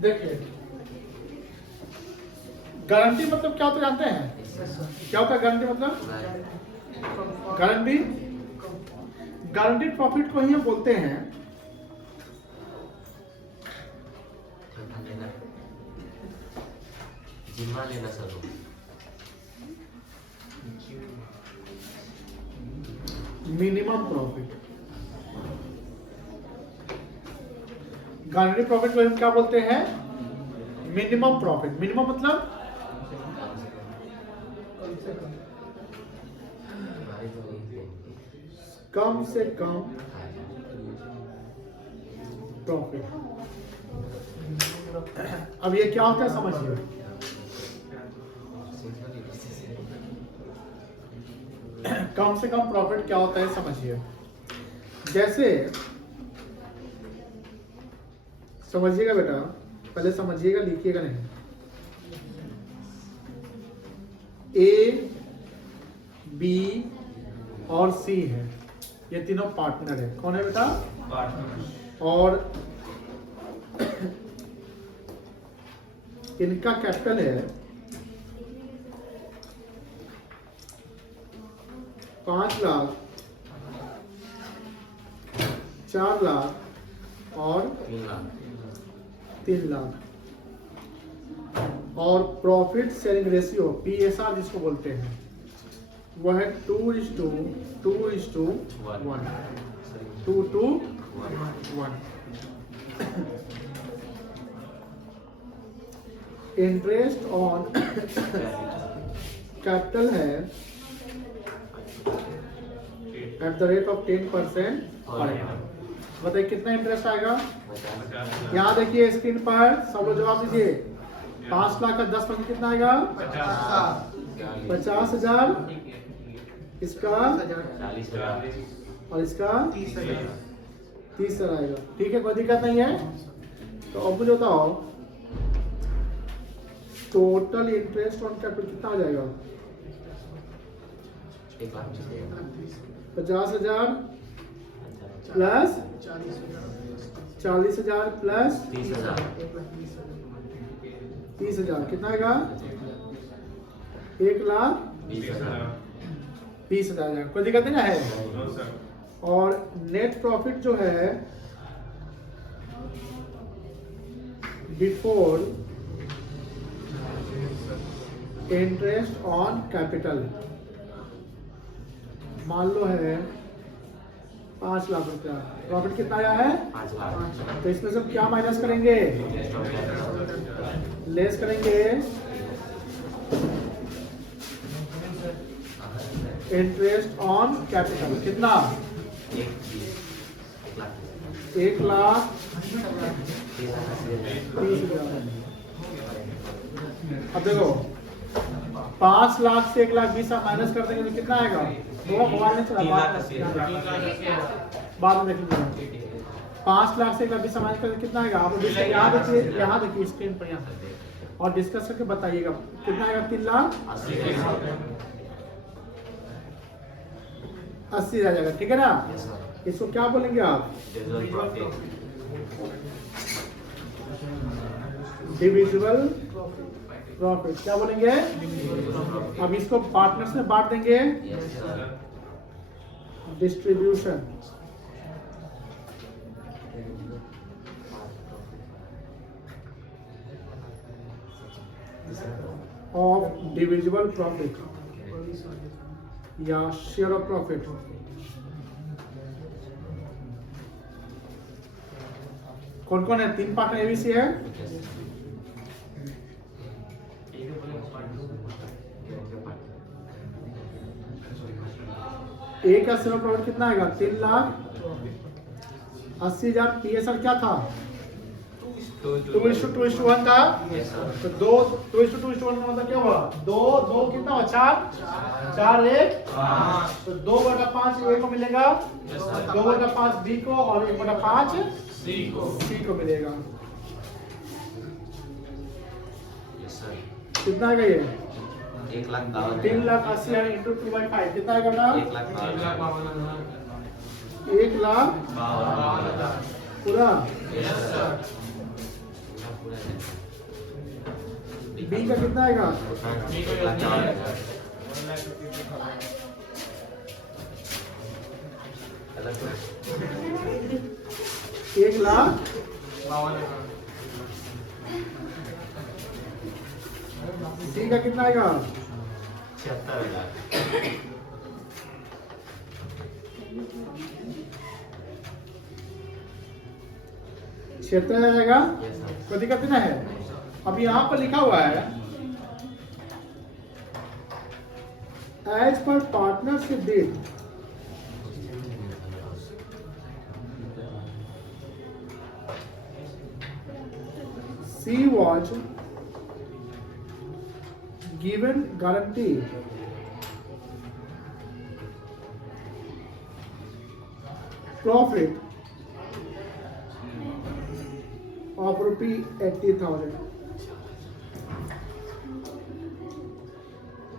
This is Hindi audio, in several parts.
देखिए गारंटी मतलब क्या होता है जानते हैं? क्या होता है गारंटी मतलब? गारंटी गारंटीड प्रॉफिट को ही हम बोलते हैं जिम्मा लेना sir minimum profit. Guaranteed profit को हम क्या बोलते हैं? Minimum profit. मिनिमम मतलब कम से कम प्रॉफिट। अब ये क्या होता है समझिए। कम से कम प्रॉफिट क्या होता है समझिए। जैसे समझिएगा बेटा, पहले समझिएगा, लिखिएगा नहीं। ए, बी और सी है, ये तीनों पार्टनर है। कौन है बेटा? पार्टनर। और इनका कैपिटल है 5 लाख, 4 लाख और 3 लाख। और प्रॉफिट शेयरिंग रेशियो PSR जिसको बोलते हैं वह है 2:1 2:1। इंटरेस्ट ऑन कैपिटल है at the rate of 10% per annum. बताइए कितना इंटरेस्ट आएगा? यहाँ देखिए स्क्रीन पर, सब लोग जवाब दीजिए। 5 लाख का 10% कितना आएगा? 50,000। इसका 40,000 और इसका 30,000 आएगा। ठीक है, कोई दिक्कत नहीं है। तो अब मुझे बताओ टोटल इंटरेस्ट ऑन कैपिटल कितना आ जाएगा? 50,000 प्लस 40,000 प्लस 30,000 कितना आएगा? 1,20,000। कोई दिक्कत नहीं ना है? और नेट प्रॉफिट जो है बिफोर इंटरेस्ट ऑन कैपिटल मान लो है 5 लाख रुपया। प्रॉफिट कितना आया है? 5 लाख। तो इसमें से हम क्या माइनस करेंगे? लेस करेंगे इंटरेस्ट ऑन कैपिटल। कितना? 1,30,000। अब देखो 5 लाख से 1,20,000 माइनस कर देंगे तो कितना आएगा? थोड़ा मोबाइल में चला बाद में देखेंगे। 5 लाख से 1,20,000 माइनस कर कितना आएगा? आप यहाँ देखिए, यहाँ देखिए स्क्रीन पर, यहाँ और डिस्कस करके बताइएगा कितना आएगा। 3,80,000 जाएगा। ठीक है ना? इसको क्या बोलेंगे आप? Divisible profit. क्या बोलेंगे? अब इसको पार्टनर्स में बांट देंगे। डिस्ट्रीब्यूशन ऑफ डिविजिबल प्रॉफिट या शेयर ऑफ प्रॉफिट। कौन कौन है? 3 पार्टनर एबीसी है। एक का शेयर ऑफ प्रॉफिट कितना आएगा? 3,80,000। PSR क्या था? 2:1 था। तो 2:1 का मतलब क्या हुआ? 2 कितना हुआ? 4 1 तो 2/5 A को मिलेगा, 2/5 B को और 1/5 C को मिलेगा। कितना आएगा ये? 3,80,000 इंटू 2/5 कितना आएगा ना? 1,52,000 पूरा। पूरा है। बी का कितना आएगा? अलग है। 1,52,000। सी का कितना आएगा? 76,000। 76,000 आएगा। Yes, sir. कोई दिक्कत नहीं है। अब यहाँ पर लिखा हुआ है as per partnership deed C was given guarantee profit of rupee 80,000.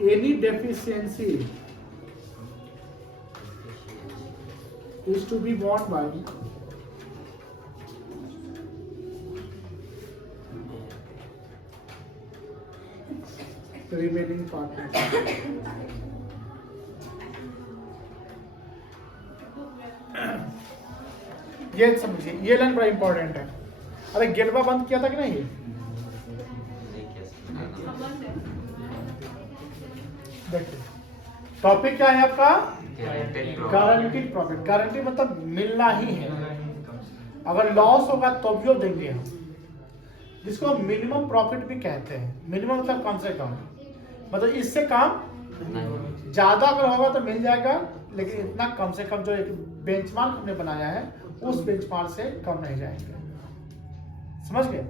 Any deficiency is to be borne by the remaining partners. ये समझिए, ये लाइन बड़ा इंपॉर्टेंट है। अरे गेटवा बंद किया था कि नहीं? देखिए टॉपिक क्या है आपका? Guaranteed profit. गारंटी मतलब मिलना ही है। अगर लॉस होगा तो भी देंगे हम, जिसको मिनिमम प्रॉफिट भी कहते हैं। मिनिमम मतलब कम से कम, मतलब इससे कम ज्यादा अगर होगा तो मिल जाएगा, लेकिन इतना कम से कम जो एक बेंचमार्क हमने बनाया है उस बेंचमार्क से कम नहीं जाएंगे। समझ गए?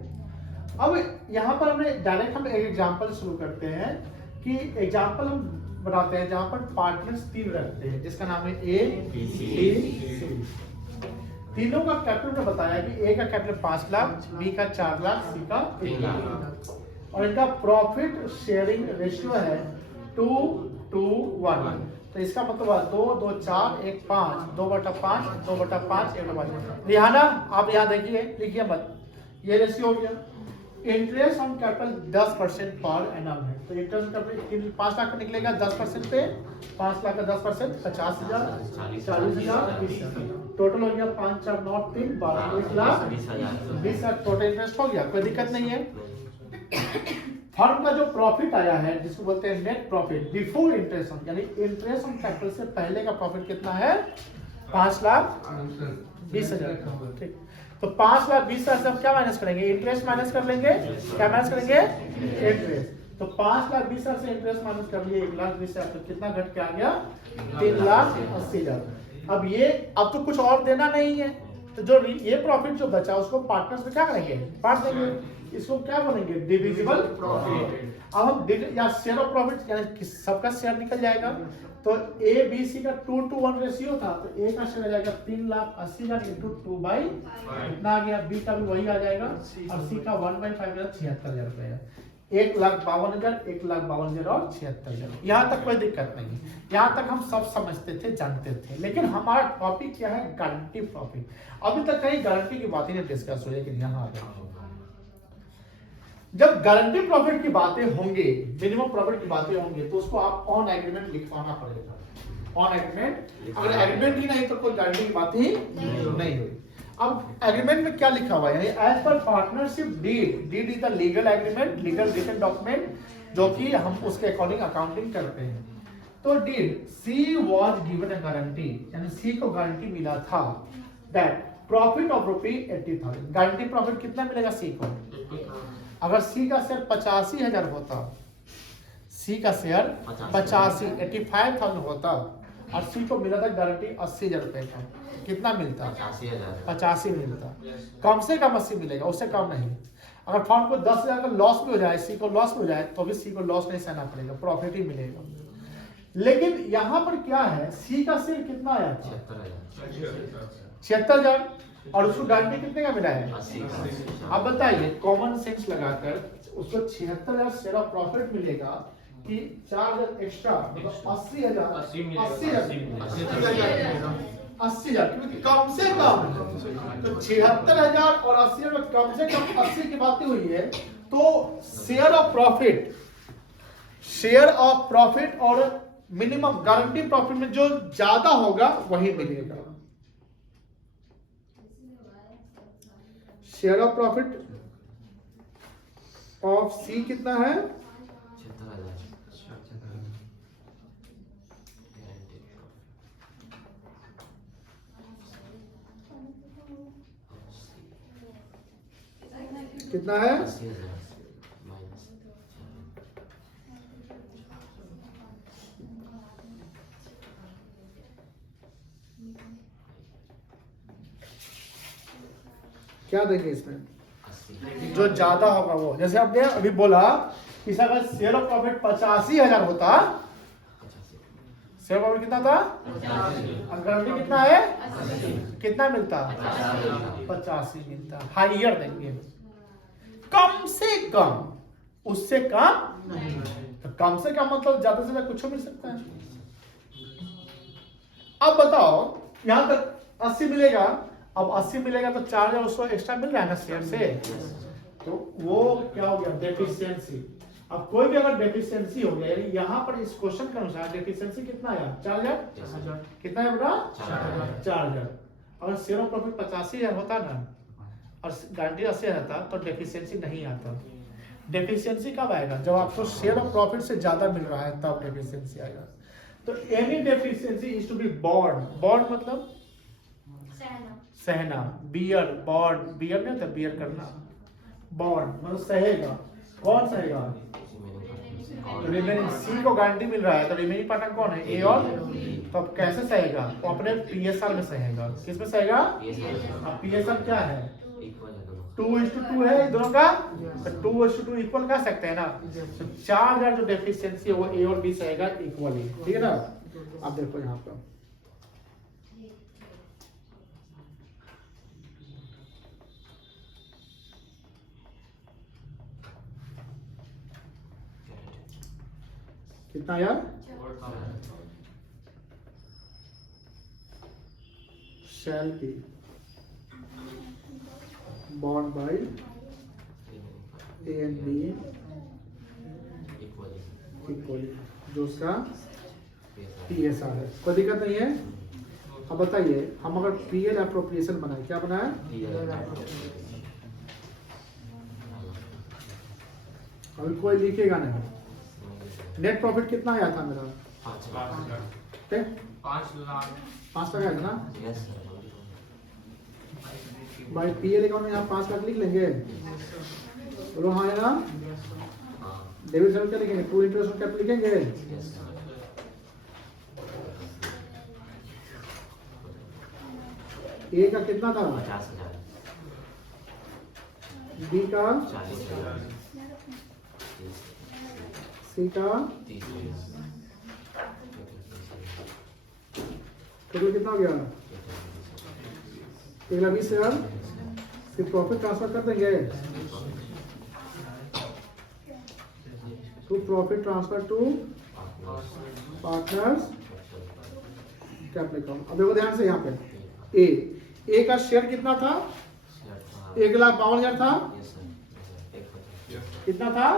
अब यहाँ पर हमने डायरेक्ट हम एक एग्जांपल शुरू करते हैं कि एग्जांपल हम बनाते हैं जहाँ पर पार्टनर्स 3 रखते हैं, जिसका नाम है ए बी सी। तीनों का कैपिटल ने बताया कि ए का कैपिटल 5 लाख, बी का 4 लाख, सी का 1 लाख, और इनका प्रॉफिट शेयरिंग रेशियो है 2:1। तो इसका मतलब 2, 2, 4, 1, 5, 2/5, 2/5, 1/5। रिहाना आप यहाँ देखिए, लिखिए मत, ये रेशियो हो गया। Interest on capital 10% per annum है, तो इंटरेस्ट कैपिटल 5 लाख का निकलेगा 10% पे, 5 लाख का 10% 50,000, 40,000, 20,000, टोटल हो गया 5, 4, 9, 3, 12, 1,20,000 टोटल इंटरेस्ट हो गया। कोई दिक्कत नहीं है। फर्म का जो प्रॉफिट आया है जिसको बोलते हैं नेट प्रॉफिट बिफोर इंटरेस्ट, यानी इंटरेस्ट ऑन कैपिटल से पहले का प्रॉफिट कितना है? 5,20,000। ठीक, तो 5,20,000 से हम क्या माइनस करेंगे? इंटरेस्ट माइनस कर लेंगे। क्या माइनस करेंगे? इंटरेस्ट। तो 5,20,000 से इंटरेस्ट माइनस कर लिए 1,20,000, तो कितना घट के आ गया? 3,80,000। अब ये अब तो कुछ और देना नहीं है, तो जो ये प्रॉफिट जो बचा उसको पार्टनर्स में क्या करेंगे? बांट देंगे। इसको क्या बोलेंगे? Divisible profit. अब हम या शेयर ऑफ प्रॉफिट, यानी सबका शेयर निकल जाएगा। तो ए बी सी का 2:1 रेशियो था, तो ए का शेयर आ जाएगा 3,80,000 इंटू 2/, इतना आ गया। बी का भी वही आ जाएगा, और सी का 1/5 76,000 रुपया। 1,52,000, 1,52,000 और 76,000। यहाँ तक कोई दिक्कत नहीं, यहाँ तक हम सब समझते थे, जानते थे। लेकिन हमारा टॉपिक क्या है? Guarantee profit. अभी तक कहीं गारंटी की बात ही नहीं डिस्कस हुई, लेकिन यहाँ आ गया। जब गारंटी प्रॉफिट की बातें होंगे, मिनिमम प्रॉफिट की बातें होंगे, तो उसको आप ऑन एग्रीमेंट लिखवाना पड़ेगा। ऑन एग्रीमेंट, अगर एग्रीमेंट ही नहीं तो कोई गारंटी की बात ही नहीं हुई। अब एग्रीमेंट में क्या लिखा हुआ है? यानी as per partnership deed. Deed is the legal agreement, legal written document जो कि हम उसके अकॉर्डिंग अकाउंटिंग करते हैं। तो deed C was given a guarantee, यानी सी को गारंटी मिला था that profit of ₹80,000। Guarantee profit कितना मिलेगा सी को? अगर सी का शेयर 85,000 होता, सी का शेयर 85,000 होता, और सी को मिला था गारंटी 80,000 रुपए का, कितना मिलता? 85 मिलता। कम से कम 80 मिलेगा, उससे कम नहीं। अगर फर्म को 10,000 का लॉस भी हो जाए, सी को लॉस हो जाए, तो भी सी को लॉस नहीं सहना पड़ेगा, प्रॉफिट ही मिलेगा। लेकिन यहाँ पर क्या है? सी का शेयर कितना आया था? 76,000, और उसको गारंटी कितने का मिला है? 80। अब बताइए, कॉमन सेंस लगाकर उसको 76,000 शेयर ऑफ प्रॉफिट मिलेगा कि 4,000 एक्स्ट्रा, मतलब 80,000। 80,000, क्योंकि कम से कम तो 76,000 और 80,000 में कम से कम 80 की बात हुई है, तो शेयर ऑफ प्रॉफिट और मिनिमम गारंटी प्रॉफिट में जो ज्यादा होगा वही मिलेगा। शेयर ऑफ प्रॉफिट ऑफ सी कितना है? 76,000। कितना है? 80,000 माइनस क्या देंगे इसमें? 80। जो ज्यादा होगा वो, जैसे आपने अभी बोला कि अगर शेयर ऑफ प्रॉफिट 85,000 होता, शेयर प्रॉफिट कितना था? और गारंटी कितना है? कितना मिलता? 85 मिलता। हाइयर देंगे, कम से कम, उससे कम नहीं। तो कम से कम मतलब ज्यादा से ज्यादा कुछ मिल सकता है। अब बताओ, यहां तक 80 मिलेगा, अब 80 मिलेगा तो 4,000 उसको एक्स्ट्रा मिल रहा है ना शेयर से, तो वो क्या हो गया? डेफिशिएंसी। अब कोई भी अगर डेफिशिएंसी हो गया, यानी यहाँ पर इस क्वेश्चन के अनुसार डेफिशिएंसी कितना आया? 4,000। कितना है बेटा? 4,000। अगर शेयर ऑफ प्रॉफिट 85,000 होता ना और गारंटी 80,000 था तो डेफिशिएंसी नहीं आता। डेफिशिएंसी कब आएगा? जब आपको शेयर ऑफ प्रॉफिट से ज्यादा मिल रहा है, तब डेफिशिएंसी आएगा। तो any deficiency is to be borne. Borne मतलब सहना। बियर, बॉर्न, बियर नहीं होता बियर करना, बॉर्न मतलब सहेगा। कौन सहेगा? तो रिमेनिंग सी को गारंटी मिल रहा है, तो रिमेनिंग पार्टनर कौन है? ए और तो अब कैसे सहेगा? वो अपने पीएसआर में सहेगा। किस में सहेगा? अब पीएसआर क्या है? 2:2 है दोनों का, तो 2:2 इक्वल कर सकते हैं ना। तो 4,000 जो डेफिशिएंसी है वो ए और बी सहेगा इक्वली, ठीक है ना। अब देखो यहाँ पर कितना यार? Shall be bond bye A and be equally, जो उसका पीएसआर है। कोई दिक्कत नहीं है। अब बताइए, हम अगर पीएल एप्रोप्रिएशन बनाए, क्या बनाए? अभी कोई लिखेगा नहीं। नेट प्रॉफिट कितना आया था मेरा? 5 लाख। 5 लाख आया था ना भाई। पीएल अकाउंट में यहाँ 5 लाख लिख लेंगे। बोलो हाँ या ना? डेबिट साइड क्या लिखेंगे? टू इंटरेस्ट ऑन कैपिटल लिखेंगे। ए का कितना था? 50,000। बी का 40,000। सी का 30,000। टोटल कितना हो गया? 1,20,000। फिर प्रॉफिट ट्रांसफर कर देंगे to profit transfer to partners capital account. अब देखो ध्यान से, यहाँ पे ए का शेयर कितना था? 1,52,000 था। कितना था?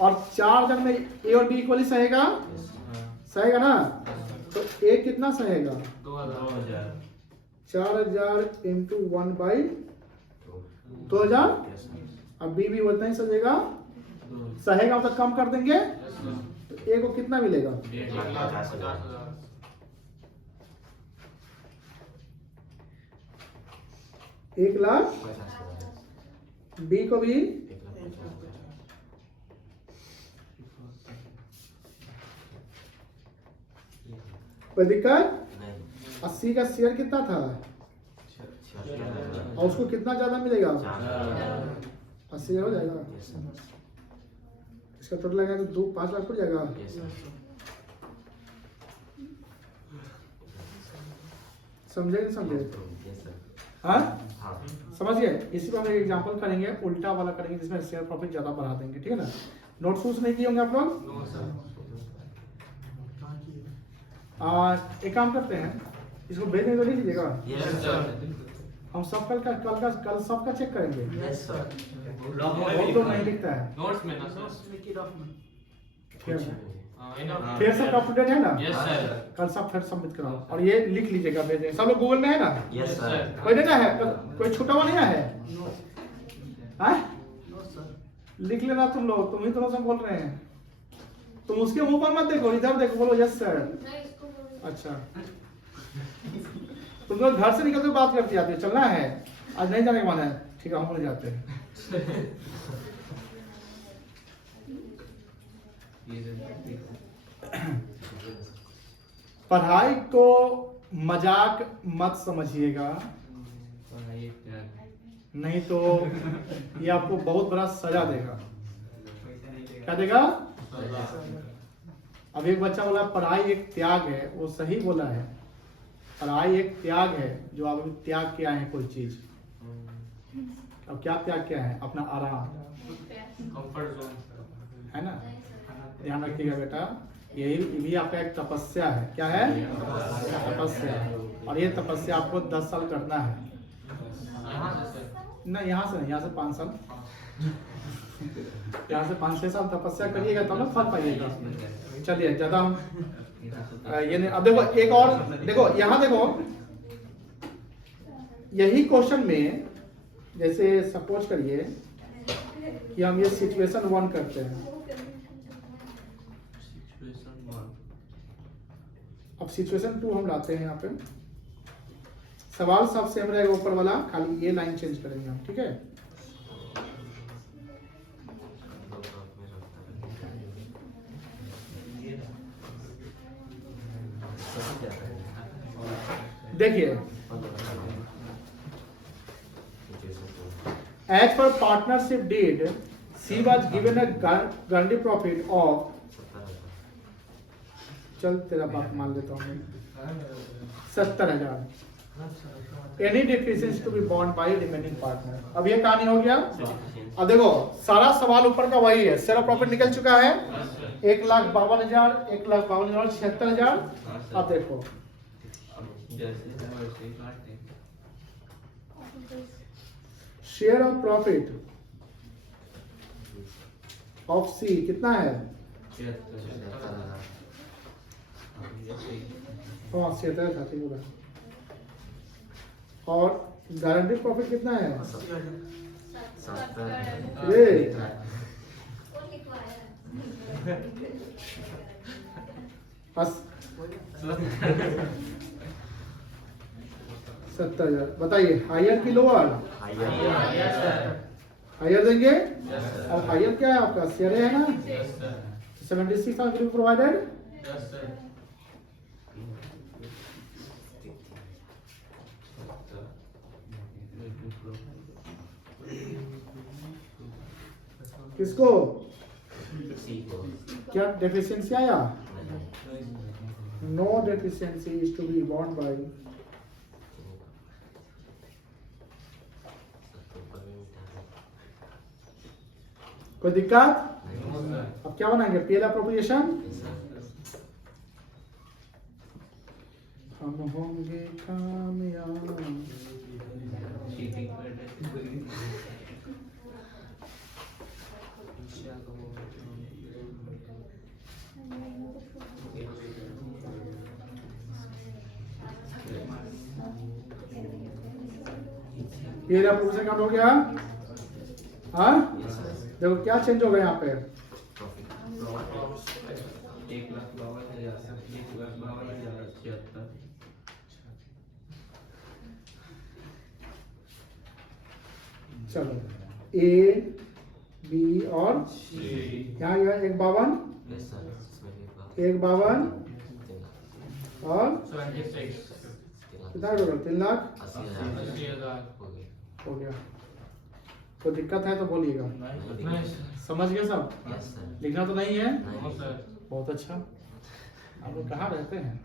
और 4,000 में ए और बी इक्वली सहेगा, सहेगा ना। तो ए कितना सहेगा? 4,000 इंटू 1/2000। अब बी भी उतना ही सहेगा, सहेगा मतलब कम कर देंगे, तो ए को कितना मिलेगा? 1,50,000। बी को भी कोई दिक्कत? 80 का शेयर कितना था और उसको कितना ज्यादा मिलेगा? 80,000 हो जाएगा। इसका टोटल लगा तो 5 लाख हो जाएगा। समझे नहीं समझे? हाँ समझिए। इसी पर हम एक एग्जांपल करेंगे, उल्टा वाला करेंगे, जिसमें शेयर प्रॉफिट ज्यादा बढ़ा देंगे, ठीक है ना। नोट्स वोट्स नहीं किए होंगे आप लोग? एक काम करते हैं, इसको भेजने तो नहीं कीजिएगा। Yes, sir. हम सब कल सबका चेक करेंगे। Yes sir. बहुत लोग नहीं लिखता है। नोट्स में ना सर। फिर हाँ, फिर सब अप टू डेट है ना? Yes sir. कल सब फिर सबमिट कराओ और ये लिख लीजिएगा भेजेंगे। सब लोग गूगल में है ना? Yes sir. कोई देना है? कोई छूटा हुआ नहीं है? हाँ? लिख लेना तुम लोग, तुम ही दोनों से बोल रहे हैं। तुम उसके मुंह पर मत देखो, इधर देखो, बोलो यस सर। अच्छा, तुम लोग घर से निकलते बात करती आती है, चलना है आज नहीं जाने का मन है, ठीक है हम बोले जाते हैं। पढ़ाई को मजाक मत समझिएगा, नहीं तो ये आपको बहुत बड़ा सजा देगा। क्या देगा? अब एक बच्चा बोला पढ़ाई एक त्याग है, वो सही बोला है। पढ़ाई एक त्याग है, जो आप अभी त्याग किया है कोई चीज। अब क्या त्याग किया है? अपना आराम, कंफर्ट जोन है ना? ध्यान रखिएगा बेटा, यही भी आपका एक तपस्या है। क्या है? तपस्या। और ये तपस्या आपको 10 साल करना है। यहाँ से सर। ना यहाँ से नहीं, यहाँ से 5 साल, यहाँ से 5-6 साल तपस्या करिएगा तब ना फल पाइएगा। चलिए ज्यादा हम ये नहीं। अब देखो एक और देखो, यहाँ देखो, यही क्वेश्चन में जैसे सपोज करिए कि हम ये सिचुएशन 1 करते हैं। अब सिचुएशन 2 हम लाते हैं यहाँ पे। सवाल सब सेम रहेगा ऊपर वाला, खाली ये लाइन चेंज करेंगे हम, ठीक है? देखिए, as per partnership deed C was given a guarantee profit of, चल तेरा बात मान लेता हूँ, 70,000। Any deficiency to be bond by remaining partner. अब ये कहानी हो गया। अब देखो सारा सवाल ऊपर का वही है, शेयर ऑफ प्रॉफिट निकल चुका है 1,52,000, 1,52,000, 76,000। अब देखो शेयर ऑफ प्रॉफिट ऑफ सी कितना है? हाँ 77,000 बोला। और गारंटी प्रॉफिट कितना है? ये बस 70,000। बताइए हायर की लोअर? हायर देंगे। अब हायर क्या है आपका? शेयर है ना? 76,000 will be provided। Yes sir. किसको? क्या डेफिशिएंसी आया? No deficiency is to be bond by. कोई दिक्कत? अब क्या बनाएंगे? PL appropriation. हम होंगे कामयाब। पीएल अप्रोप्रिएशन काउंट हो गया? हाँ देखो क्या चेंज हो गया यहाँ पे। 1,52,076। चलो ए बी और यहाँ 1,52,000, 1,52,000 और 76। कितना टोटल? 3,80,000 80,000। हो गया। कोई दिक्कत है तो बोलिएगा। नहीं समझ गए सब? लिखना तो नहीं है? No sir. बहुत अच्छा। आप लोग कहाँ रहते हैं?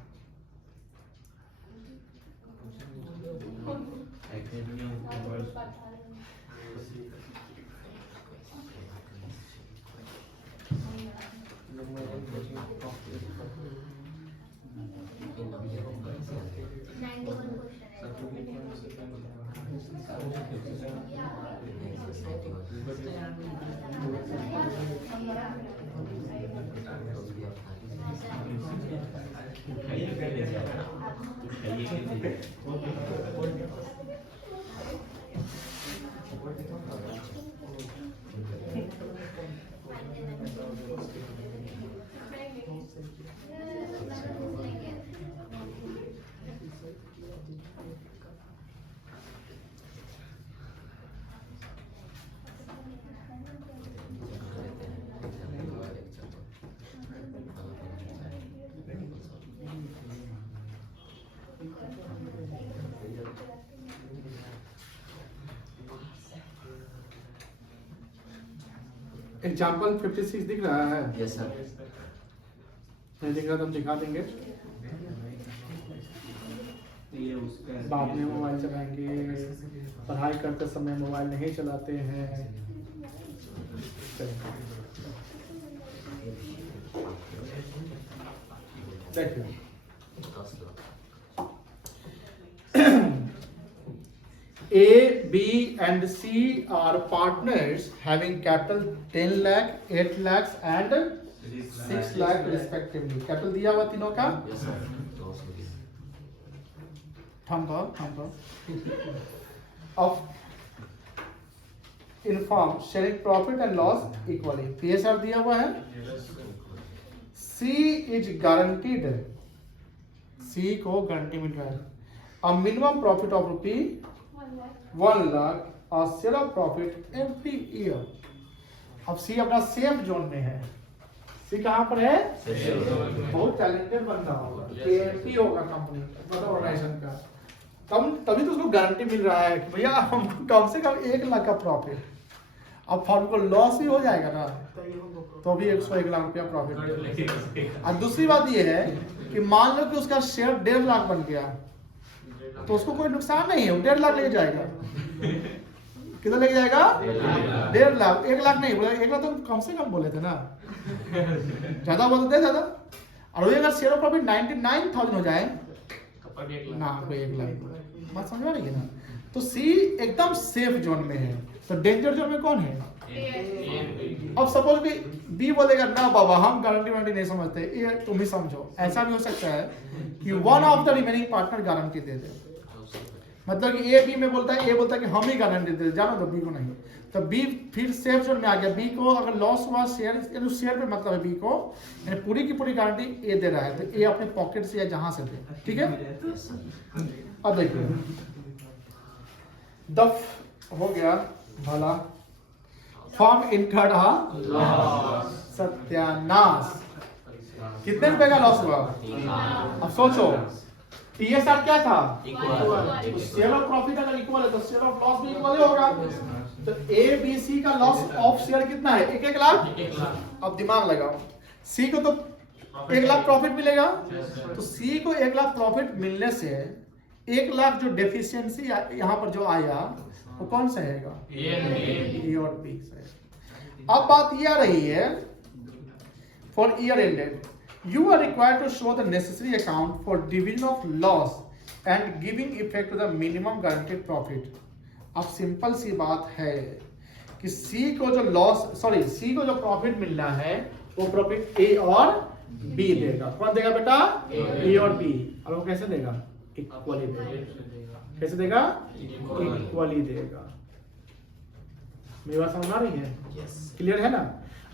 एग्जाम्पल 56 दिख रहा है? Yes sir. नहीं दिख रहा तो हम दिखा देंगे। बाद में मोबाइल चलाएंगे, पढ़ाई करते समय मोबाइल नहीं चलाते हैं। देखिए A, B and C are partners having capital 10 lakh, 8 lakhs and 6 lakh respectively. Capital दिया हुआ तीनों का? Yes sir. लॉस हो गया। थम of inform sharing profit and loss equally. PSR दिया हुआ है? C is guaranteed. C को गारंटी मिल रहा है। A minimum profit of rupee 1 lakh और share of profit every year. अब C अपना सेफ जोन में है। C कहाँ पर है? बहुत टैलेंटेड बंदा होगा, KMP होगा कंपनी मतलब ऑर्गेनाइजेशन का, तभी तो उसको गारंटी मिल रहा है कि भैया हमको कम से कम 1 लाख का प्रॉफिट। अब फर्म को लॉस भी हो जाएगा ना तो भी 101 लाख रुपया प्रॉफिट। और दूसरी बात ये है कि मान लो कि उसका शेयर 1.5 लाख बन गया तो उसको कोई नुकसान नहीं है, वो 1.5 लाख लेके जाएगा। कितना लेके जाएगा? 1.5 लाख। 1 लाख नहीं बोला, 1 लाख तो कम से कम बोले थे ना, ज्यादा बोलते थे ज्यादा। और वही अगर शेयर ऑफ प्रॉफिट 99,000 हो जाए ना, कोई 1 लाख बात समझ में नहीं ना। तो सी एकदम सेफ जोन में है। तो डेंजर जोन में कौन है? अब सपोज कि बी बोलेगा ना बाबा हम गारंटी वारंटी नहीं समझते, ये तुम ही समझो। ऐसा भी हो सकता है कि one of the remaining partner guarantee दे दे, मतलब कि ए बी में बोलता है, ए बोलता है कि हम ही गारंटी दे, जानो तो बी को नहीं। तो बी फिर सेफ जोन में आ गया। बी को अगर लॉस हुआ शेयर पे मतलब है बी को, यानी पूरी की पूरी गारंटी ए दे रहा है, तो ए अपने पॉकेट से या जहां से दे, ठीक है। अब देखिए दफ हो गया भला, फॉर्म इनकर्ड सत्यानाश। कितने रुपए का लॉस हुआ? अब सोचो टीएसआर क्या था? शेयर ऑफ प्रॉफिट अगर इक्वल है तो शेयर ऑफ लॉस भी इक्वल होगा। तो ए बी सी का लॉस ऑफ शेयर कितना है? 1 लाख। अब दिमाग लगाओ, सी को तो 1 लाख प्रॉफिट मिलेगा, तो सी को 1 लाख प्रॉफिट मिलने से 1 लाख जो डेफिशिएंसी यहाँ पर जो आया वो कौन सा रहेगा? ए और बी से। अब बात ये आ रही है for year ended you are required to show the necessary account for division of loss and giving effect to the minimum guaranteed profit. अब सिंपल सी बात है कि C को जो प्रॉफिट मिलना है वो प्रॉफिट A और B देगा। कौन देगा बेटा? A और B। और वो कैसे देगा? इक्वली देगा। कैसे देगा? इक्वली देगा। मेरी बात समझ आ रही है? क्लियर है ना?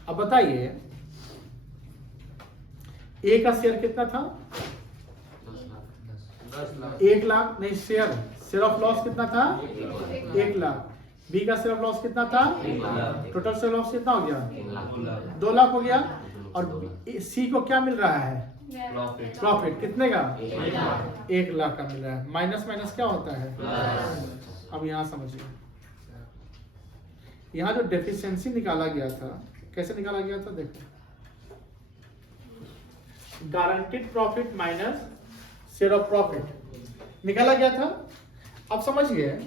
अब बताइए ए का शेयर कितना था? 1 लाख नहीं, शेयर ऑफ लॉस कितना था? 1 लाख। बी का शेयर ऑफ लॉस कितना था? टोटल शेयर लॉस कितना हो गया? 2 लाख हो गया। और सी को क्या मिल रहा है? प्रॉफिट कितने का? 1 लाख का मिल रहा है। माइनस माइनस क्या होता है? अब यहां समझिए, यहां जो डेफिशिएंसी निकाला गया था कैसे निकाला गया था? देखो guaranteed profit minus share of profit निकाला गया था। अब समझिए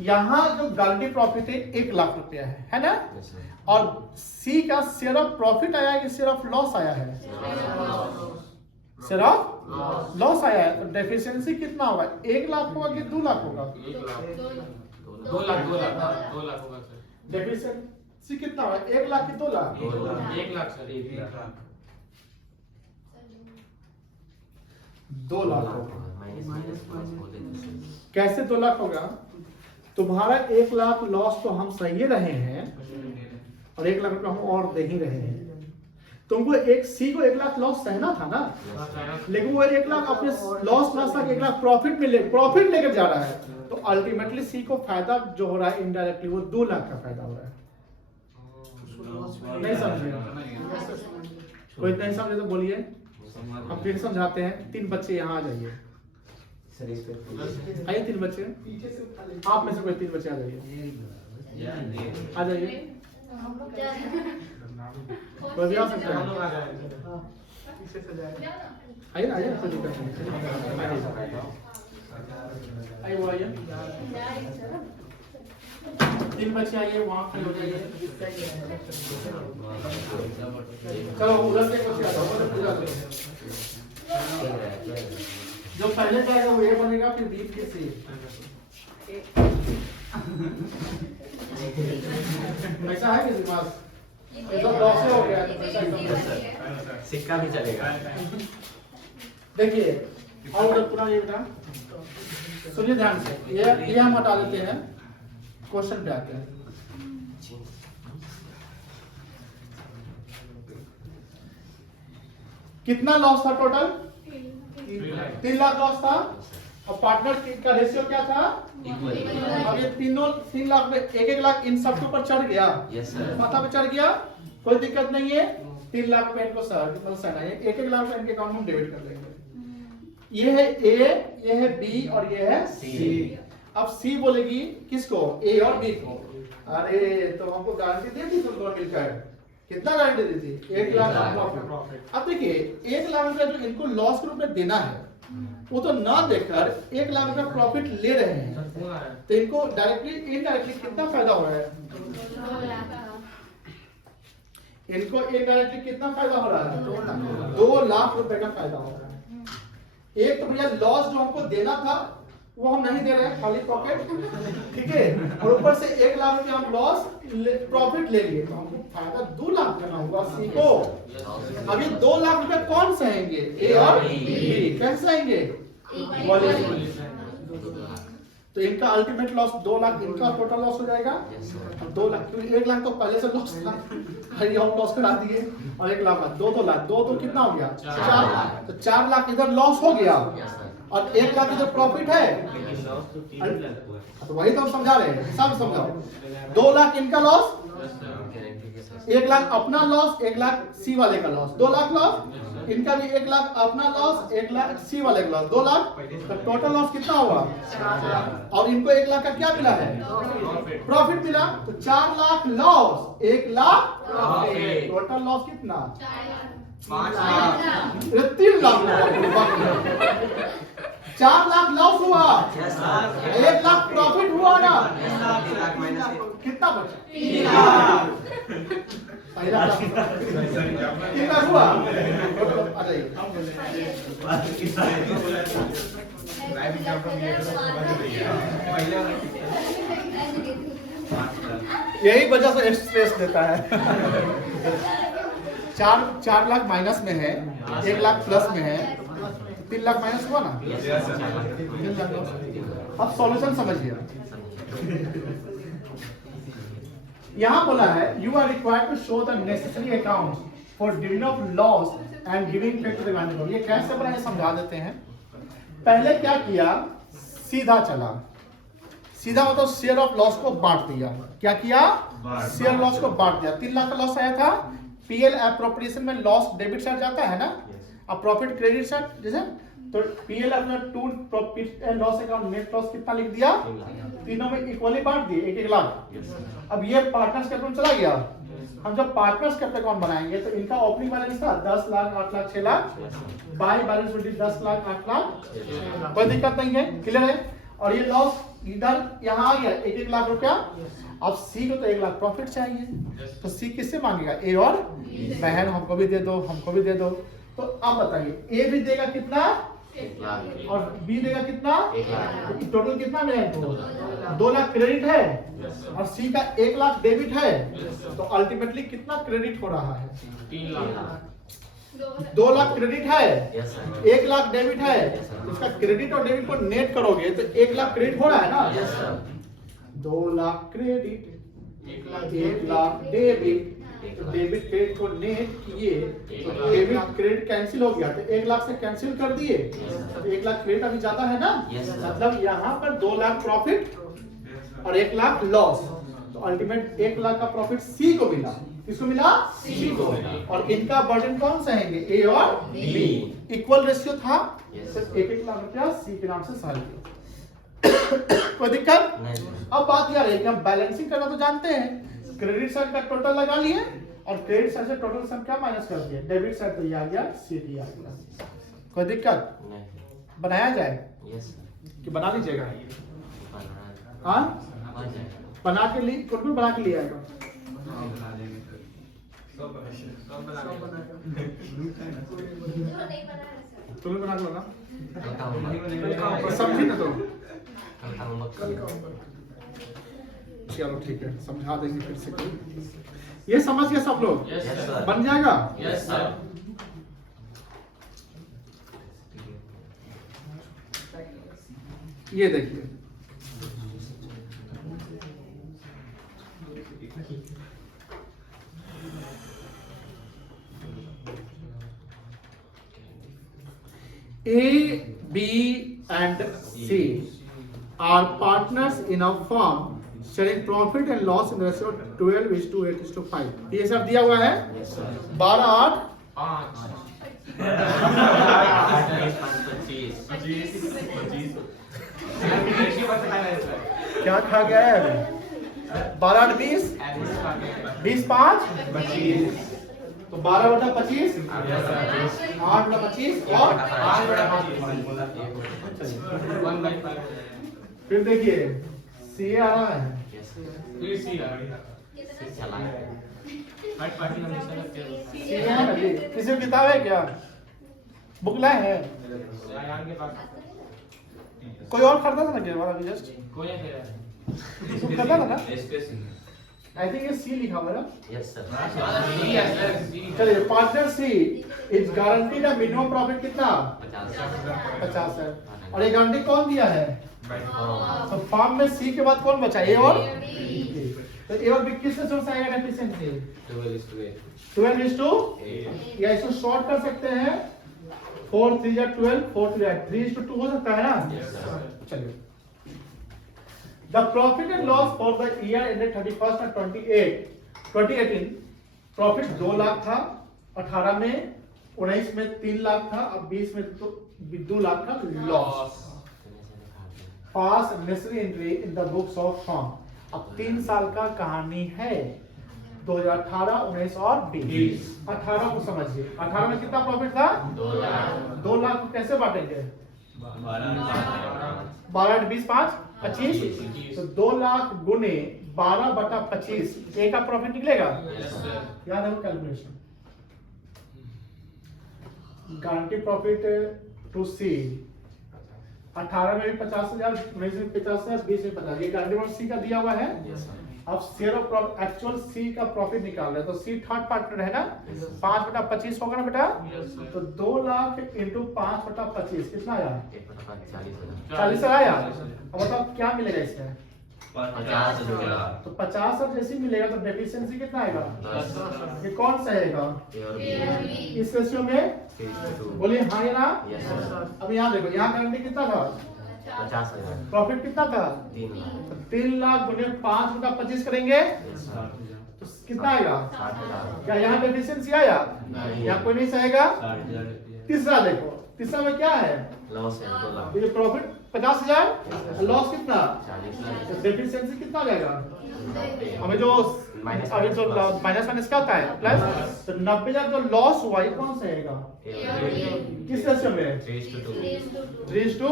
यहां जो गारंटी प्रॉफिट है 1 लाख रुपया है ना? और सी का शेयर ऑफ प्रॉफिट आया है कि शेयर ऑफ लॉस आया है? शेयर ऑफ लॉस आया है। तो डेफिशिएंसी कितना होगा? 1 लाख होगा कि 2 लाख होगा? 2 लाख 2 लाख 2 लाख होगा सर। डेप्रिसिएशन सी कितना हुआ 1 लाख की 2 लाख 1 लाख सर 1 लाख 2 लाख होगा। माइनस बोले तो सर। कैसे 2 लाख होगा? तुम्हारा 1 लाख लॉस तो हम सही रहे हैं और 1 लाख रुपया हम और दे ही रहे हैं। तुमको एक सी को 1 लाख लॉस सहना था ना, लेकिन वो 1 लाख अपने लॉस प्लस तक 1 लाख प्रॉफिट में प्रॉफिट लेकर जा रहा है, तो अल्टीमेटली सी को फायदा जो हो रहा है इनडायरेक्टली वो 2 लाख का फायदा हो रहा है। नहीं समझे? कोई नहीं समझे तो बोलिए, हम फिर समझाते हैं। 3 बच्चे यहाँ आ जाइए, सर इस पे आइए 3 बच्चे, आप में से कोई 3 बच्चे आ जाइए, आ जाइए। कोई भी आ सकता है, आइए ना, आइए, कोई दिक्कत नहीं। आइए वो आइए, 3 बच्चे आइए, वहाँ खड़े हो जाइए। चलो उधर से बच्चे आ जाओ, उधर पूरा करो। जो पहले जाएगा वो ए बनेगा, फिर बी फिर सी। पैसा है किसी के पास? तो लॉस हो गया तो पैसा एकदम सिक्का भी चलेगा। देखिए और उधर पूरा ये बेटा सुनिए ध्यान से, ये हम हटा देते हैं, क्वेश्चन पे आते हैं। कितना लॉस था टोटल? 3 लाख लॉस था, और पार्टनर का रेशियो क्या था? अब ये तीनों 3 लाख में 1-1 लाख इन सब के ऊपर चढ़ गया, यस सर। माथा पे चढ़ गया, कोई दिक्कत नहीं है। 3 लाख रुपए इनको मतलब सहना है, 1-1 लाख रुपए इनके अकाउंट में डेबिट कर देंगे। ये है ए, ये है बी और ये है सी। अब सी बोलेगी किसको? ए और बी को। अरे तो हमको गारंटी दी थी तुम दोनों मिलकर, कितना गारंटी दी थी? 1 लाख प्रॉफिट। अब देखिए 1 लाख रुपए जो इनको लॉस के रूप में देना है, वो तो ना देकर 1 लाख रुपए प्रॉफिट ले रहे हैं, तो इनको डायरेक्टली इनडायरेक्टली कितना फायदा हो रहा है? इनको इनडायरेक्टली कितना फायदा हो रहा है? 2 लाख रुपए का फायदा हो रहा है। एक तो भैया लॉस जो हमको देना था वो हम नहीं दे रहे हैं, खाली पॉकेट, ठीक है, और ऊपर से 1 लाख रुपए हम लॉस प्रॉफिट ले लिए, तो हमको फायदा 2 लाख करना होगा सी को। अभी 2 लाख रुपए कौन सहेंगे? ए और बी। कैसे सहेंगे? तो इनका अल्टीमेट लॉस 2 लाख, इनका टोटल लॉस हो जाएगा 2 लाख, क्योंकि 1 लाख तो पहले से लॉस था, हरी हम लॉस करा दिए, और 1 लाख 2 लाख, 2 तो कितना हो गया? 4 लाख। तो 4 लाख इधर लॉस हो गया और 1 लाख इधर प्रॉफिट है, तो वही तो हम समझा रहे हैं, सब समझाओ। 2 लाख इनका लॉस, 1 लाख अपना लॉस, 1 लाख सी वाले का लॉस, 2 लाख लॉस, इनका भी 1 लाख अपना लॉस, 1 लाख सी वाले का लॉस, 2 लाख, तो टोटल लॉस कितना हुआ? 4 लाख। और इनको 1 लाख का क्या मिला है? प्रॉफिट मिला, तो 4 lakh loss, 1 lakh profit, total loss कितना? 5 लाख। 3 लाख। 4 लाख लॉस हुआ, 1 लाख प्रॉफिट हुआ ना, कितना बचा? 3 लाख। कितना हुआ? आ जाइए, यही वजह से स्ट्रेस देता है। 4 लाख माइनस में है, 1 लाख प्लस में है, 3 लाख माइनस हुआ ना, 3 लाख लॉस। अब सॉल्यूशन समझिए, यहाँ बोला है you are required to show the necessary account for division of loss and giving effect to the value. ये कैसे बना है समझा देते हैं। पहले क्या किया? सीधा चला, सीधा मतलब शेयर ऑफ लॉस को बांट दिया। क्या किया? शेयर लॉस को बांट दिया। 3 लाख का लॉस आया था, पीएल एप्रोप्रिएशन में लॉस डेबिट साइड जाता है ना, अब प्रॉफिट क्रेडिट साइड जैसे, तो पीएल अपना to profit and loss account net loss कितना लिख दिया? तीनों में इक्वली बांट दिए, 1-1 लाख। अब ये पार्टनर्स कैपिटल में चला गया। हम जब पार्टनर्स कैपिटल अकाउंट बनाएंगे तो इनका ओपनिंग बैलेंस था 10 lakh, 8 lakh, 6 lakh, by balance will be 10 lakh, 8 lakh, कोई दिक्कत नहीं है, क्लियर है। और ये लॉस इधर यहाँ आ गया 1-1 लाख रुपया। अब सी को तो 1 लाख प्रॉफिट चाहिए, तो सी किससे मांगेगा? ए और बहन, हमको भी दे दो, हमको भी दे दो। तो अब बताइए ए भी देगा कितना? 1 लाख और बी देगा कितना 1 लाख टोटल कितना मिला इनको 2 लाख क्रेडिट है और सी का 1 लाख डेबिट है तो अल्टीमेटली कितना क्रेडिट हो रहा है 3 लाख 2 लाख क्रेडिट है यस सर 1 लाख डेबिट है इसका क्रेडिट और डेबिट को नेट करोगे तो 1 लाख क्रेडिट हो रहा है ना yes sir 2 lakh credit 1 lakh 1 lakh debit debit credit को नेट किए तो डेबिट क्रेडिट कैंसिल हो गया तो 1 लाख से कैंसिल कर दिए तो 1 लाख क्रेडिट अभी जाता है ना Yes, sir. मतलब यहाँ पर 2 लाख प्रॉफिट और 1 लाख लॉस तो अल्टीमेट 1 लाख का प्रॉफिट सी को मिला किसको मिला सी को और इनका बर्डन कौन सा है ए और बी इक्वल रेशियो था Yes. सिर्फ 1 लाख रुपया सी के नाम से सहाय किया कोई दिक्कत नहीं सर अब बात यार है कि हम बैलेंसिंग करना तो जानते हैं क्रेडिट साइड का टोटल लगा लिए और क्रेडिट साइड से टोटल सम क्या माइनस कर दिया डेबिट साइड तो ये आ गया सीडी आ गया कोई दिक्कत नहीं बनाया जाए यस सर कि बना लीजिएगा बना हाँ जाएगा बना के लिए कौन बना के लिए आएगा तुम्हें बना के लो ना हल्का होमवर्क समझी ना तो हल्का होमवर्क चलो ठीक है समझा देंगे फिर से कोई ये समझ गए सब लोग यस Yes, सर sir. बन जाएगा यस सर ये देखिए A, B and C are partners in a firm sharing profit and loss in the ratio 12:8:5. ये सब दिया हुआ है यस सर 12, 8, 5 क्या खा गया है अभी? 12, 8, 20, 20, 5, 25 तो 12/25 8/25 और फिर देखिए सी आ रहा है सी है ना जी किसी को किताब है क्या बुक लाए हैं कोई और खरीदा था ना क्या वाला जस्ट खरीदा था ना आई थिंक ये सी लिखा हुआ है ना यस सर चलिए partner C is guaranteed a minimum profit कितना 50 है और ये गारंटी कौन दिया है तो फॉर्म में सी के बाद कौन बचा ए और तो ए और बी किस सोर्स आएगा डेफिशिएंसी 12:8 या इसको शॉर्ट कर सकते हैं 4 3 या 12 4 3 3:2 हो सकता है ना चलिए The profit and loss for the year ended 31st and 2018 profit 2 lakh था 18 में 19 में 3 लाख था अब 20 में तो 2 लाख का loss pass necessary entry in the books of firm अब 3 साल का कहानी है 2018 19 और 20 18 को समझिए 18 में कितना प्रॉफिट था 2 लाख को कैसे बांटेंगे 12 20 5 25 तो 2 लाख गुने 12/25 ए का प्रॉफिट निकलेगा याद है कैलकुलेशन गारंटी प्रॉफिट टू सी 18 में भी 50,000 19 में 50,000 20 में 50 ये गारंटी प्रॉफिट सी का दिया हुआ है अब शेयर ऑफ एक्चुअल सी का प्रॉफिट निकाल रहे हैं तो सी थर्ड पार्टनर है ना 5/25 होगा ना बेटा तो 2 लाख इंटू 5/25 कितना आया 40 आया अब बताओ क्या मिलेगा इसमें 50 तो 50 अब जैसे ही मिलेगा तो डेफिशिएंसी कितना आएगा ये कौन सा आएगा इस रेशियो में बोलिए हाँ या ना यस सर अब यहाँ देखो यहाँ गारंटी कितना था 50,000 प्रॉफिट कितना था 3 लाख तो 3 लाख गुने 5/25 करेंगे यस सर तो कितना आएगा 60,000 क्या यहाँ डेफिशिएंसी आया यहाँ कोई नहीं सहेगा तीसरा देखो तीसरा में क्या है लॉस है 2 लाख ये प्रॉफिट 50,000 लॉस कितना 40 लाख तो डेफिशिएंसी कितना आ जाएगा हमें जो अभी जो माइनस माइनस क्या होता है प्लस तो 90,000 जो लॉस हुआ ये कौन सा आएगा किस रेशियो में 3:2 3:2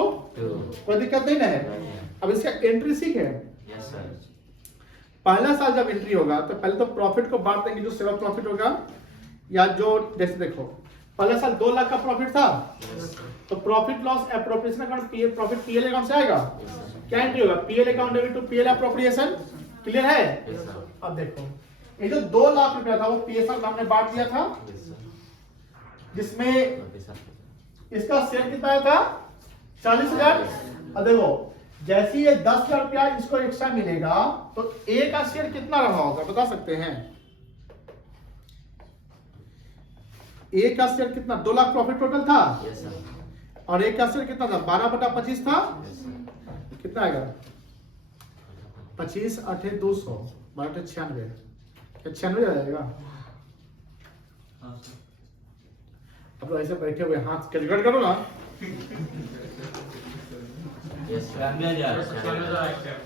कोई दिक्कत नहीं ना है अब इसका एंट्री सीख है यस सर पहला साल जब एंट्री होगा तो पहले तो प्रॉफिट को बांट देंगे जो सेवा प्रॉफिट होगा या जो जैसे देखो पहले साल 2 लाख का प्रॉफिट था, Yes, sir. तो profit loss appropriation account profit PL account से आएगा। Yes, sir. क्या एंट्री होगा? PL account debit to PL appropriation. Clear है? Yes, sir. अब देखो ये जो 2 लाख रुपया था वो पीएसआर हमने बांट दिया था, Yes, sir. जिसमें Okay, sir. इसका शेयर कितना आया था? 40,000। अब देखो जैसे ये 10,000 रुपया इसको एक्स्ट्रा मिलेगा तो ए का शेयर कितना रहा होगा बता सकते हैं? ए का शेयर कितना? 2 लाख प्रॉफिट टोटल था Yes, sir. और ए का शेयर कितना था? 12/25 था। Yes, sir. कितना आएगा? 25 8 200 12 96 96 आ जाएगा। अब तो ऐसे बैठे हुए हाथ कैलकुलेट करो ना। Yes, sir. 96,000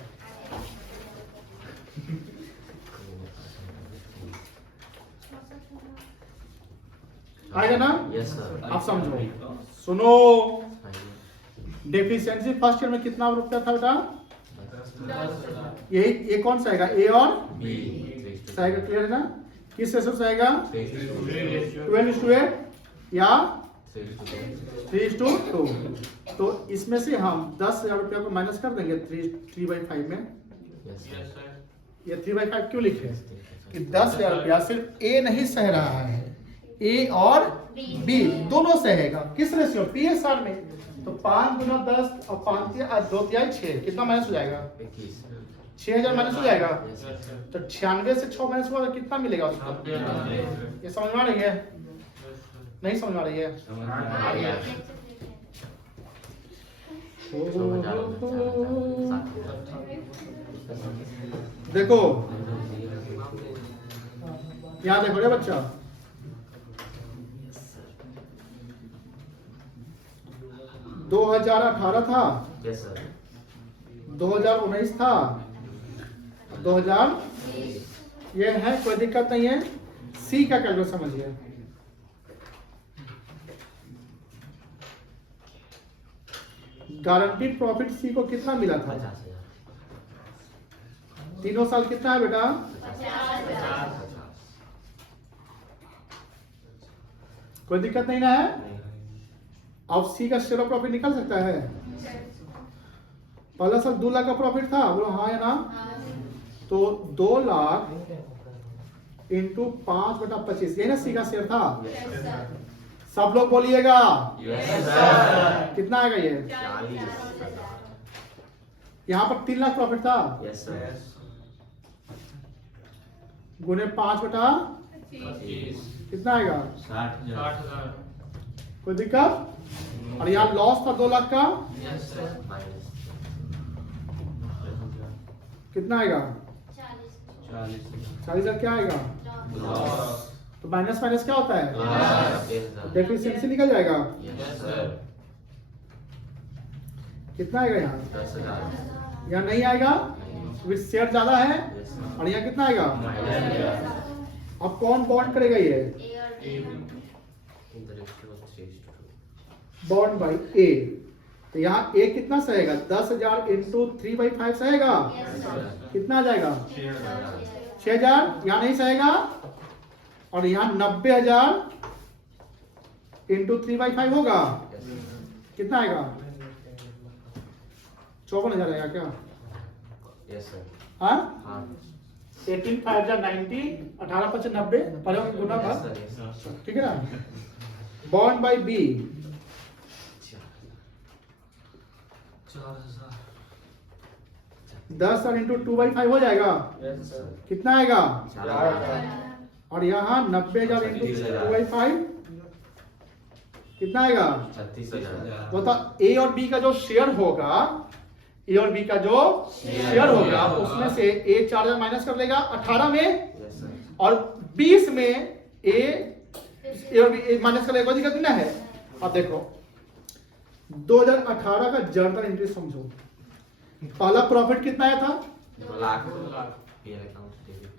आएगा ना? Yes, sir. आप समझो, सुनो। डेफिशिएंसी फर्स्ट ईयर में कितना रुपया था बेटा? ये कौन सा आएगा? ए और B. आएगा। क्लियर है ना? किस रेशो से आएगा? 3:2. 12:8 या 3:2. 3:2। तो इसमें से हम 10,000 रुपया को माइनस कर देंगे 3/5 में। Yes, sir. Yes, sir. ये 3/5 क्यों लिखे? कि 10,000 रुपया सिर्फ ए नहीं सह रहा है, ए और बी दोनों सहेगा। किस रेशियो? पीएसआर में। तो 5 गुना 10 और 5 2 तिहाई 6 कितना माइनस हो जाएगा? 21. 6,000 माइनस हो जाएगा। Yes, sir. Yes, sir. तो 96 से 6 माइनस हुआ तो कितना मिलेगा उसको? 90,000. ये समझ में आ रही है? Yes, sir. नहीं समझ में आ रही है? आ गया. देखो यहाँ देखो रे बच्चा, 2018 था, Yes, sir. 2019 था, 2000 ये है, कोई दिक्कत नहीं है। सी का कैलकुलेट समझिए। गारंटीड प्रॉफिट सी को कितना मिला था? 50,000. तीनों साल कितना है बेटा? 50,000. कोई दिक्कत नहीं ना है? नहीं. अब सी का शेयर ऑफ प्रॉफिट निकल सकता है। पहला साल 2 लाख का प्रॉफिट था, बोलो हाँ या ना? तो 2 लाख इंटू 5/25 यही ना सी का शेयर था। सब लोग बोलिएगा Yes, sir. कितना आएगा ये? 40,000. यहाँ पर 3 लाख प्रॉफिट था, Yes, sir. गुने 5/25 25. कितना आएगा? 60,000. कोई दिक्कत? और यहाँ लॉस था 2 लाख का, Yes, sir. Minus. कितना आएगा? 40,000 क्या आएगा? Loss. तो माइनस माइनस क्या होता है? Loss. Yes, sir. डेफिशिएंसी निकल जाएगा। Yes, sir. कितना आएगा यहाँ? 10,000. यहाँ नहीं आएगा, विथ शेयर ज्यादा है। Yes, sir. और यहाँ कितना आएगा? Minus. अब कौन बॉन्ड करेगा? ये In the ratio of 3:2. Bond by A. तो यहाँ ए कितना सहेगा? 10,000 इंटू 3/5 सहेगा। Yes, sir. कितना आ जाएगा? 6,000. 6,000 यहाँ नहीं सहेगा। और यहाँ 90,000 इंटू 3/5 होगा। Yes, sir. कितना आएगा? 54,000 आएगा क्या? Yes, sir. हाँ, हाँ. 18 5 90, 18 5 90 पर गुना Yes, था। sir. Yes, sir. ठीक है ना? Bond by B 4,000. 10,000 इंटू 2/5 हो जाएगा। Yes, sir. कितना आएगा? 4,000. और यहाँ 90,000 इंटू 2/5 कितना आएगा? 36,000. बता, ए और बी का जो शेयर होगा, ए और बी का जो शेयर होगा उसमें से ए 4,000 माइनस कर लेगा 18 में, Yes, sir. और 20 में ए और बी माइनस कर लेगा। कोई दिक्कत नहीं है। अब देखो 2018 का जर्नल एंट्री समझो। पहला प्रॉफिट कितना आया था? 2 lakh. PL account debit.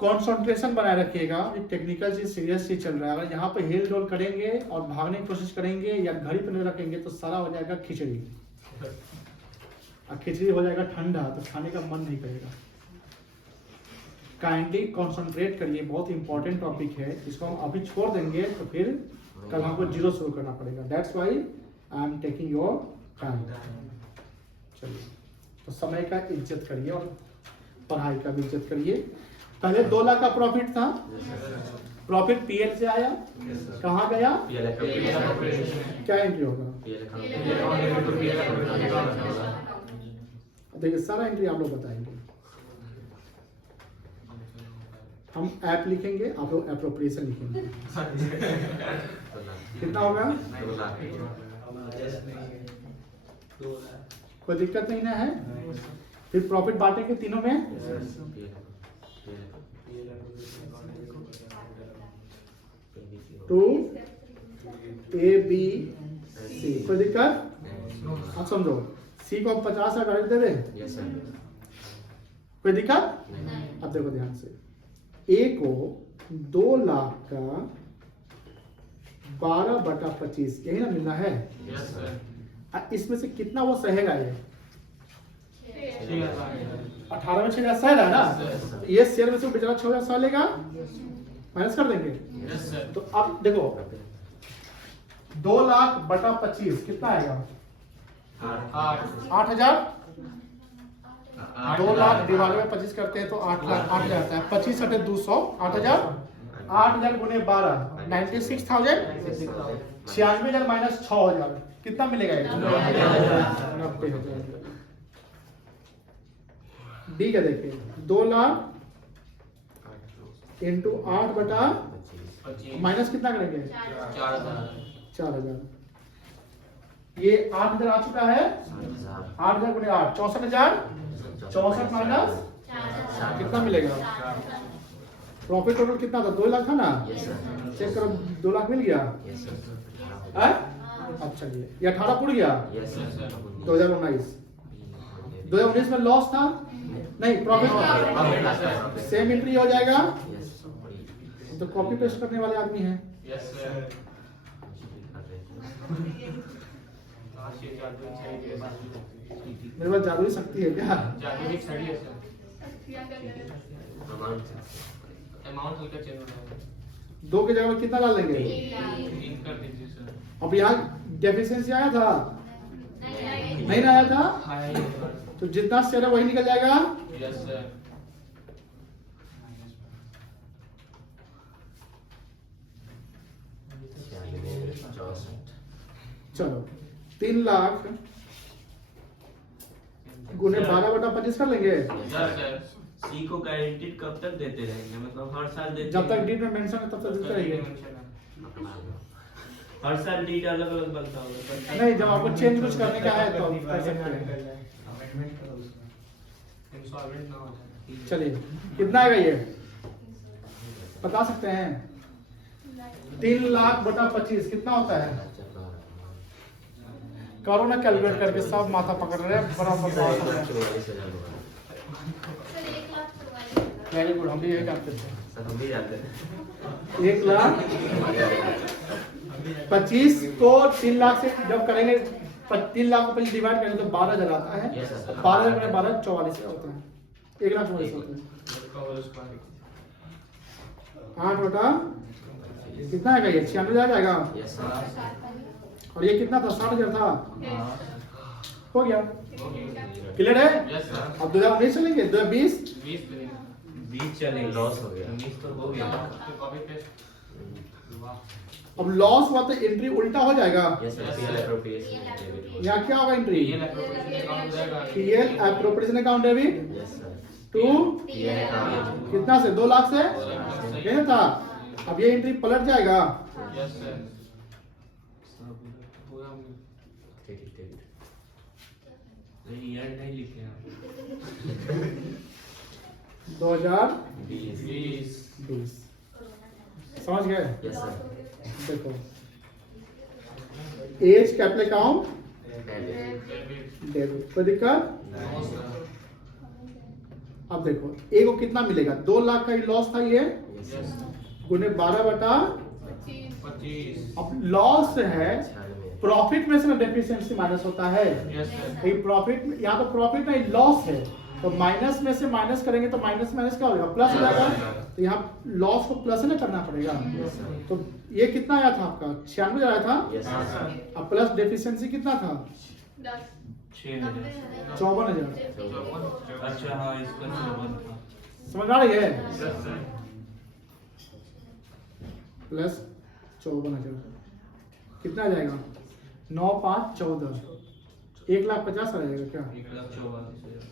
Concentration बनाए रखिएगा। ये टेक्निकल चीज सीरियस चीज चल रहा है। अगर यहाँ पे हेल डोल करेंगे और भागने की कोशिश करेंगे या घड़ी पर नजर रखेंगे तो सारा हो जाएगा खिचड़ी, और खिचड़ी हो जाएगा ठंडा तो खाने का मन नहीं करेगा। काइंडली कॉन्सेंट्रेट करिए, बहुत इंपॉर्टेंट टॉपिक है। इसको हम अभी छोड़ देंगे तो फिर कल हमको जीरो शुरू करना पड़ेगा। That's why I am taking your time. चलिए, तो समय का इज्जत करिए और पढ़ाई का भी इज्जत करिए। पहले 2 लाख का प्रॉफिट था, प्रॉफिट पीएल से आया, कहाँ गया, क्या एंट्री होगा, देखिए सारा एंट्री आप लोग बताएंगे। हम ऐप लिखेंगे, आप लोग एप्रोप्रिएशन लिखेंगे। कितना होगा, कोई दिक्कत नहीं ना है। फिर प्रॉफिट बांटेंगे तीनों में, टू ए बी सी, कोई दिक्कत, आप समझो। सी को 50 गाड़ी दे दें, कोई दिक्कत। अब देखो ध्यान से, ए को 2 लाख का 12/25 यही ना मिलना है। इसमें से कितना वो सहेगा, ये 18 में 6,000 सह रहा है ना, ये शेयर में से बेचारा 6,000 सह लेगा, माइनस कर देंगे। तो अब देखो 2 लाख बटा 25 कितना आएगा, 8,000। 2 लाख डिवाइड में 25 करते हैं तो 8 लाख 8,000 आता है। 25 × 200 8,000, 8,000 गुने 12 96,000, 96,000 माइनस 6,000 कितना मिलेगा, 90,000। डी का देखिए 2 लाख इंटू 8 बटा माइनस कितना करेंगे, 4,000। ये 8,000 आ चुका है, 8,000 गुने 8 64,000, 64 माइनस कितना मिलेगा, प्रॉफिट टोटल कितना था, 2 लाख था ना, चेक करो 2 लाख मिल गया। अच्छा ये 18 पुर गया। 2019 में लॉस था नहीं, प्रॉफिट था, सेम एंट्री हो जाएगा। तो कॉपी पेस्ट करने वाले आदमी हैं। मेरे पास जादुई शक्ति है क्या, अमाउंट हल्का चेंज हो जाएगा। 2 की जगह में कितना डाल देंगे, इन कर दीजिए सर। अब यहाँ डेफिशिएंसी आया था, नहीं ना आया था, तो जितना शेयर है वही निकल जाएगा। Yes sir. चलो 3 लाख गुने 12/25 कर लेंगे। सी को गारंटीड कब तक देते रहेंगे, मतलब हर साल देते जब तक डीड में मेंशन है तब तक देते रहेंगे। हर साल डीड अलग अलग बनता होगा, नहीं, जब आपको चेंज कुछ करने का है तो कर सकते हैं। इंसॉल्वेंट ना हो जाए। चलिए कितना आएगा ये बता सकते हैं, 3 लाख बटा 25 कितना होता है, करो ना कैलकुलेट करके, सब माथा पकड़ रहे हैं, बराबर। वेरी गुड, हम भी यही जानते थे। हम भी जानते थे। 1 लाख 25 को 3 लाख से जब करेंगे, 3 लाख को डिवाइड करेंगे तो 12,000 आता है। 12,000 में 12 44 होता है, 1,44,000 होता है। 8 बटा कितना आएगा, ये 96,000 जाएगा। और ये कितना था, 60,000 था, हो गया। क्लियर है। अब 2019 चलेंगे, 2020 20 चलेंगे, लॉस हो गया, 19 तो हो गया। अब लॉस हुआ तो एंट्री उल्टा हो जाएगा। यहाँ क्या होगा entry, PL appropriation account debit to कितना से, 2 लाख से ये था। अब ये एंट्री पलट जाएगा। नहीं लिखे 2020 समझ गए। देखो एज कैपिटल अकाउंट डेबिट, कोई दिक्कत। अब देखो ए को कितना मिलेगा, 2 लाख का ही लॉस था ये, गुने 12/25। अब लॉस है, प्रॉफिट में से डेफिशिएंसी माइनस होता है। प्रॉफिट, यहाँ तो प्रॉफिट नहीं लॉस है, तो माइनस में से माइनस करेंगे तो माइनस माइनस क्या होगा, प्लस हो जाएगा। तो यहाँ लॉस को प्लस ना करना पड़ेगा। तो ये कितना आया था आपका, 96 आया था। अब प्लस डेफिशिएंसी कितना था, 54,000। अच्छा हाँ इसका 54 था। समझ आ रही है, यस सर। प्लस 54,000 कितना आ जाएगा, 9 5 14, 1,50,000 आ जाएगा क्या, 1,44,000।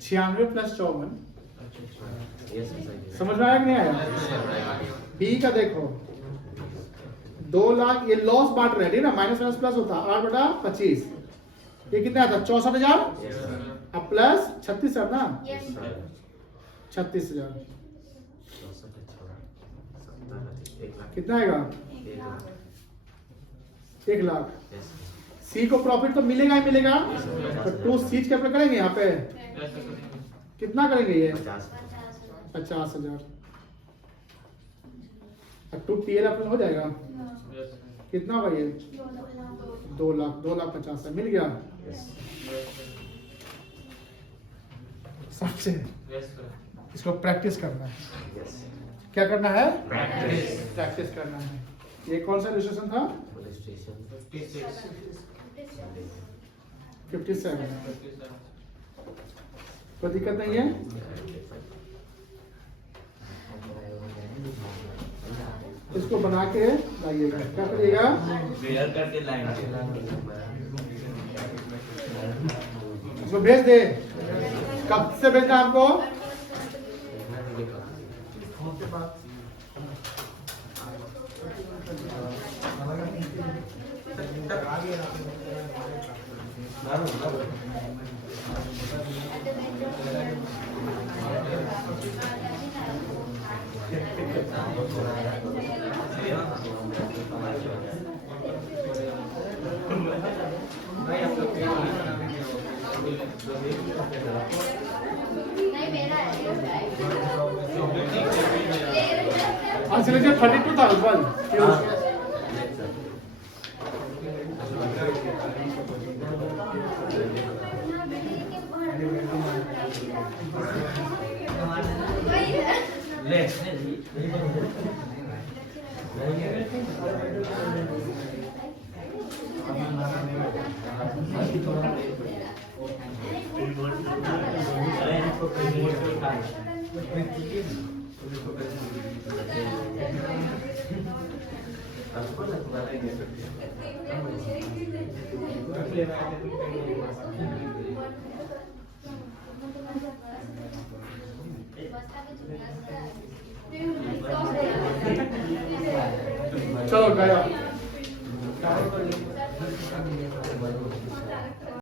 96 प्लस 54। अच्छा समझ में आया कि नहीं आया। बी का देखो 2 लाख, ये लॉस बांट रहे हैं ना, माइनस माइनस प्लस होता 8/25, ये कितना आता 64,000। अब प्लस 36,000 ना, 36,000 कितना आएगा, 1 लाख। सी को प्रॉफिट तो मिलेगा ही मिलेगा, तो 2 सीज कैपिटल करेंगे यहाँ पे, यस सर। कितना करेंगे ये 50,000। अब 2 टीएल अपना हो जाएगा, यस सर। कितना होगा ये 2 लाख, 2,50,000 मिल गया। सबसे यस सर। इसको प्रैक्टिस करना है। क्या करना है, प्रैक्टिस। प्रैक्टिस करना है। ये कौन सा इलस्ट्रेशन था, 57। कोई दिक्कत नहीं है। इसको बना के लाइएगा, क्या करिएगा, पेयर करके लाइन इसको भेज दे। कब से भेजना हमको, हाँ सिलेक्शन 32,000। ले